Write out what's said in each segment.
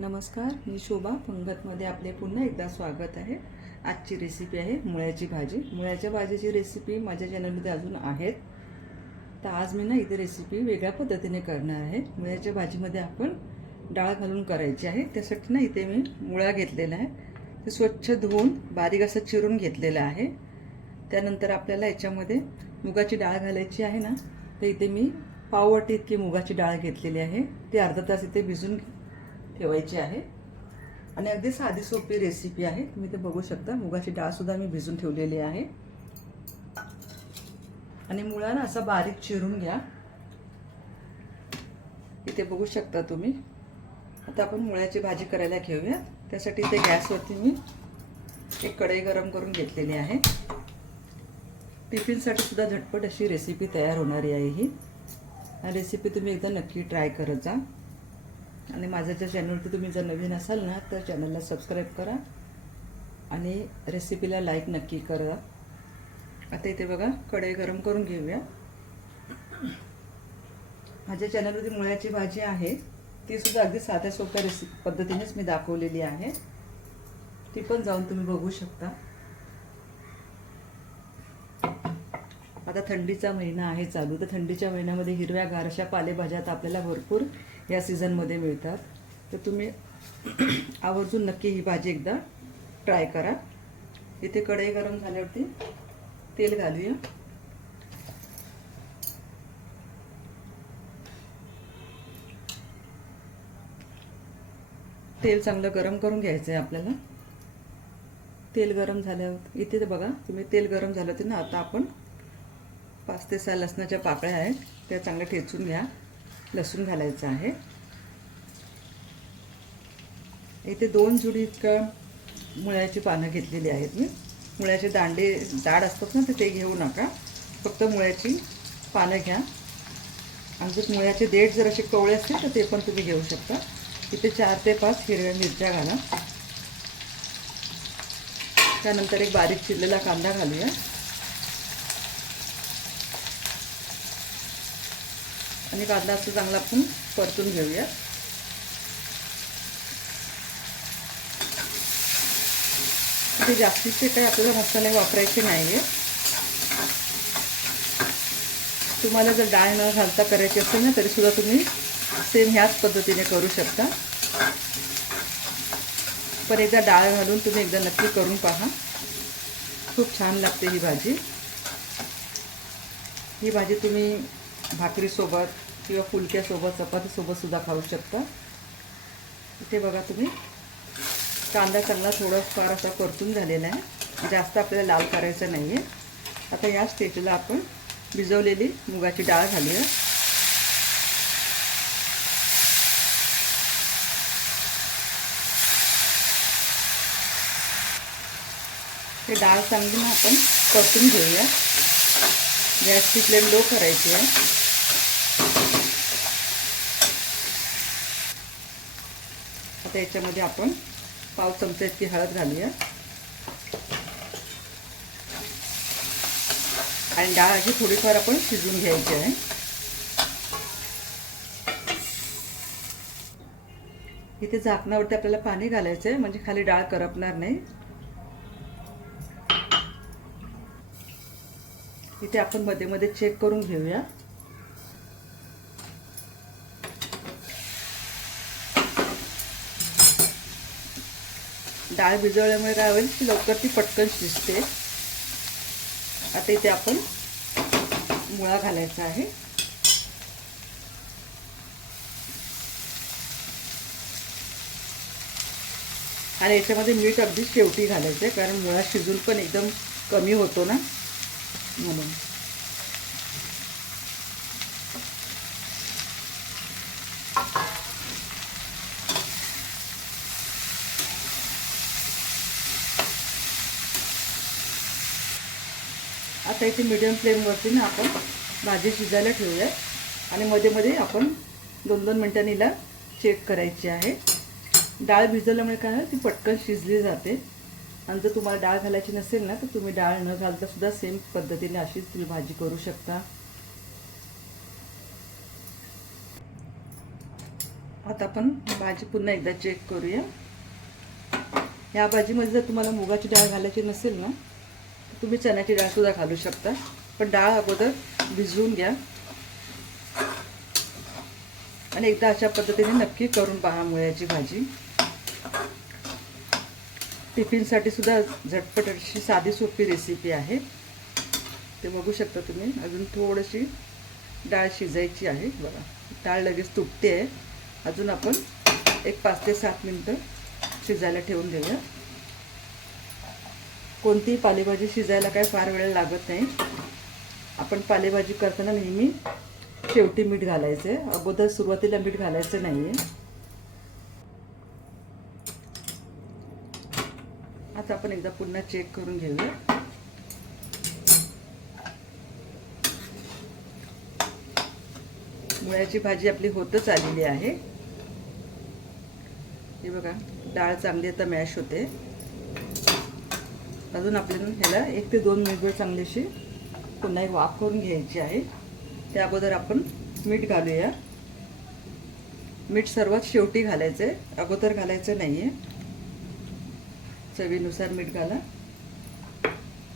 नमस्कार मी शोभा. पंगतमध्ये आपले पुन्हा एकदा स्वागत आहे. आजची रेसिपी आहे मुळ्याची भाजी. मुळ्याच्या भाजीची रेसिपी माझ्या चॅनलमध्ये अजून आहेत. तर आज मी ना इथे रेसिपी वेगळ्या पद्धतीने करणार आहे. मुळ्याच्या भाजीमध्ये आपण डाळ घालून करायची आहे. त्यासाठी ना इथे मी मुळा घेतलेला आहे. ते स्वच्छ धुवून बारीक असं चिरून घेतलेलं आहे. त्यानंतर आपल्याला याच्यामध्ये मुगाची डाळ घालायची आहे ना तर इथे मी पाववाटी इतकी मुगाची डाळ घेतलेली आहे. ती अर्धा तास इथे भिजून ठेवायची आहे. आणि अगदी साधी सोपी रेसिपी आहे. तुम्ही ते बघू शकता. मुगाची डाळसुद्धा मी भिजून ठेवलेली आहे. आणि मुळा ना असा बारीक चिरून घ्या. इथे बघू शकता तुम्ही. आता आपण मुळ्याची भाजी करायला घेऊया. त्यासाठी इथे गॅसवरती मी एक कढई गरम करून घेतलेली आहे. टिफिनसाठी सुद्धा झटपट अशी रेसिपी तयार होणारी आहे ही. रेसिपी तुम्ही एकदा नक्की ट्राय करत जा. आणि माझ्या ज्या चॅनलवरती तुम्ही जर नवीन असाल ना तर चॅनलला सबस्क्राईब करा. आणि रेसिपीला लाईक नक्की करा. आता इथे बघा कढई गरम करून घेऊया. माझ्या चॅनलवरती मुळ्याची भाजी आहे. ती सुद्धा अगदी साध्या सोप्या रेसिपी पद्धतीनेच मी दाखवलेली आहे. ती पण जाऊन तुम्ही बघू शकता. आता थंडीचा महिना आहे चालू. तर थंडीच्या महिन्यामध्ये हिरव्या गारशा पालेभाज्या तर आपल्याला भरपूर या सीझनमध्ये मिळतात. तर तुम्ही आवर्जून नक्की ही भाजी एकदा ट्राय करा. इथे कढई गरम झाल्यावरती तेल घालूया. तेल चांगलं गरम करून घ्यायचं आहे आपल्याला. तेल गरम झाल्यावर इथे बघा तुम्ही तेल गरम झालं होते ना आता आपण पाच ते सहा लसणाच्या पाकळ्या आहेत त्या चांगल्या ठेचून घ्या. लसूण घालायचं आहे. इथे दोन जुडी इतकं मुळ्याची पानं घेतलेली आहेत मी. मुळ्याचे दांडे जाड असतात ना ते घेऊ नका. फक्त मुळ्याची पानं घ्या. आणि जर मुळ्याचे देठ जर असे कवळे असतील तर ते पण तुम्ही घेऊ शकता. इथे चार ते पाच हिरव्या मिरच्या घाला. त्यानंतर एक बारीक चिरलेला कांदा घालूया. आणि कांदा असं चांगला आपण परतून घेऊया. ते जास्तीचे काही आपल्याला मसाले वापरायचे नाही आहे तुम्हाला जर डाळ न घालता करायची असेल ना तरीसुद्धा तुम्ही सेम ह्याच पद्धतीने करू शकता. पण एकदा डाळ घालून तुम्ही एकदा नक्की करून पहा. खूप छान लागते ही भाजी. ही भाजी तुम्ही भाकरीसोबत किंवा फुलक्यासोबत चपातीसोबत सुद्धा खाऊ शकता. इथे बघा तुम्ही कांदा चांगला थोडा फार असा परतून झालेला आहे. जास्त आपल्याला लाल करायचा नाही आहे आता या स्टेजला आपण भिजवलेली मुगाची डाळ घालूया. हे डाळ चांगली आपण परतून घेऊया. गॅसची फ्लेम लो करायची. आहे आता याच्यामध्ये आपण पाव चमचा इतकी हळद घालूया. आणि डाळ अशी थोडीफार आपण शिजवून घ्यायची आहे. इथे झाकणावरती आपल्याला पाणी घालायचं आहे म्हणजे खाली डाळ करपणार नाही. इथे आपण मध्ये मध्ये चेक करून घेऊया. डाळ भिजवल्यामुळे काय होईल? की लवकर ती पटकन शिजते. आता इथे आपण मुळा घालायचा आहे. आणि याच्यामध्ये मीठ अगदी शेवटी घालायचं आहे कारण मुळा शिजून पण एकदम कमी होतो ना. घालून. आता इथे मीडियम फ्लेमवरती ना आपण भाजी शिजायला ठेवूया आणि मध्ये मध्ये आपण दोन दोन मिनटांनी हिला चेक करायची आहे. डाळ भिजवल्यामुळे काय ती पटकन शिजली जाते. आणि जर तुम्हाला डाळ घालायची नसेल ना तर तुम्ही डाळ न घालता सुद्धा सेम पद्धतीने अशीच तुम्ही भाजी करू शकता. आता आपण भाजी पुन्हा एकदा चेक करूया. या भाजीमध्ये जर तुम्हाला मुगाची डाळ घालायची नसेल ना तर तुम्ही चण्याची डाळसुद्धा घालू शकता. पण डाळ अगोदर भिजवून घ्या. आणि एकदा अशा पद्धतीने नक्की करून पहा मुळ्याची भाजी. टिफिनसाठी सुद्धा झटपट अशी साधी सोपी रेसिपी आहे. ते बघू शकता तुम्ही. अजून थोडीशी डाळ शिजायची आहे. बघा डाळ लगेच तुटते आहे. अजून आपण एक पाच ते सात मिनटं शिजायला ठेवून देऊया. कोणतीही पालेभाजी शिजायला काय फार वेळ लागत नाही. आपण पालेभाजी करताना नेहमी शेवटी मीठ घालायचं आहे. अगोदर सुरुवातीला मीठ घालायचं नाही आहे आता आपण एकदा पुन्हा चेक करून घेऊया. मुळ्याची भाजी आपली होतच आलेली आहे. हे बघा डाळ चांगली आता मॅश होते. अजून आपल्याला ह्याला एक ते दोन मिनिट चांगलीशी पुन्हा एक वाफ करून घ्यायची आहे. त्या अगोदर आपण मीठ घालूया. मीठ सर्वात शेवटी घालायचं आहे अगोदर घालायचं नाही आहे चवीनुसार मीठ घाला.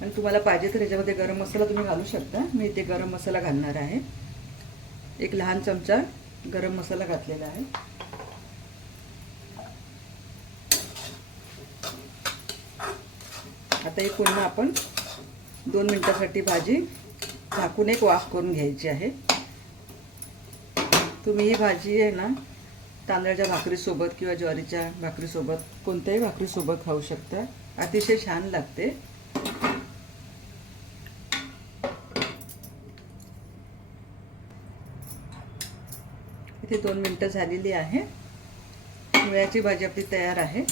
आणि तुम्हाला पाहिजे तर याच्यामध्ये गरम मसाला तुम्ही घालू शकता. मी इथे गरम मसाला घालणार आहे. एक लहान चमचा गरम मसाला घातलेला आहे. आता हे पुन्हा आपण दोन मिनटासाठी भाजी झाकून एक वाफ करून घ्यायची आहे. तुम्ही ही भाजी आहे ना तांदळाच्या भाकरीसोबत किंवा ज्वारीच्या भाकरीसोबत कोणत्याही भाकरीसोबत खाऊ शकता. अतिशय छान लागते. इथे दोन मिनटं झालेली आहे. मुळ्याची भाजी आपली तयार आहे.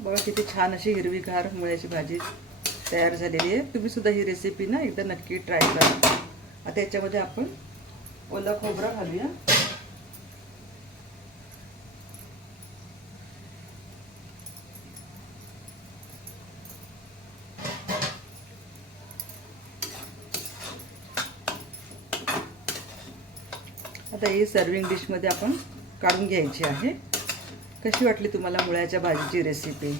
बघा किती छान अशी हिरवीगार मुळ्याची भाजी तयार झालेली आहे. तुम्ही सुद्धा ही रेसिपी ना एकदा नक्की ट्राय करा. आता याच्यामध्ये आपण ओला खोबरा घालूया. आता ही सर्विंग डिशमध्ये आपण काढून घ्यायची आहे. कशी वाटली तुम्हाला मुळ्याच्या भाजीची रेसिपी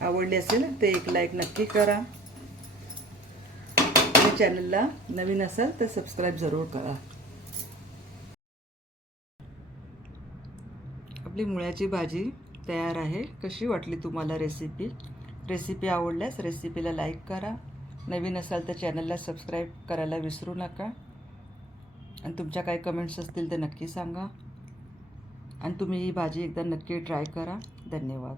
आवडली असेल तर एक लाईक नक्की करा. चॅनलला नवीन असाल तर सबस्क्राईब जरूर करा. आपली मुळ्याची भाजी तयार आहे. कशी वाटली तुम्हाला रेसिपी रेसिपी आवडल्यास रेसिपीला लाईक करा. नवीन असाल तर चॅनलला सबस्क्राईब करायला विसरू नका. आणि तुमच्या काही कमेंट्स असतील तर नक्की सांगा. आणि तुम्ही ही भाजी एकदा नक्की ट्राय करा. धन्यवाद.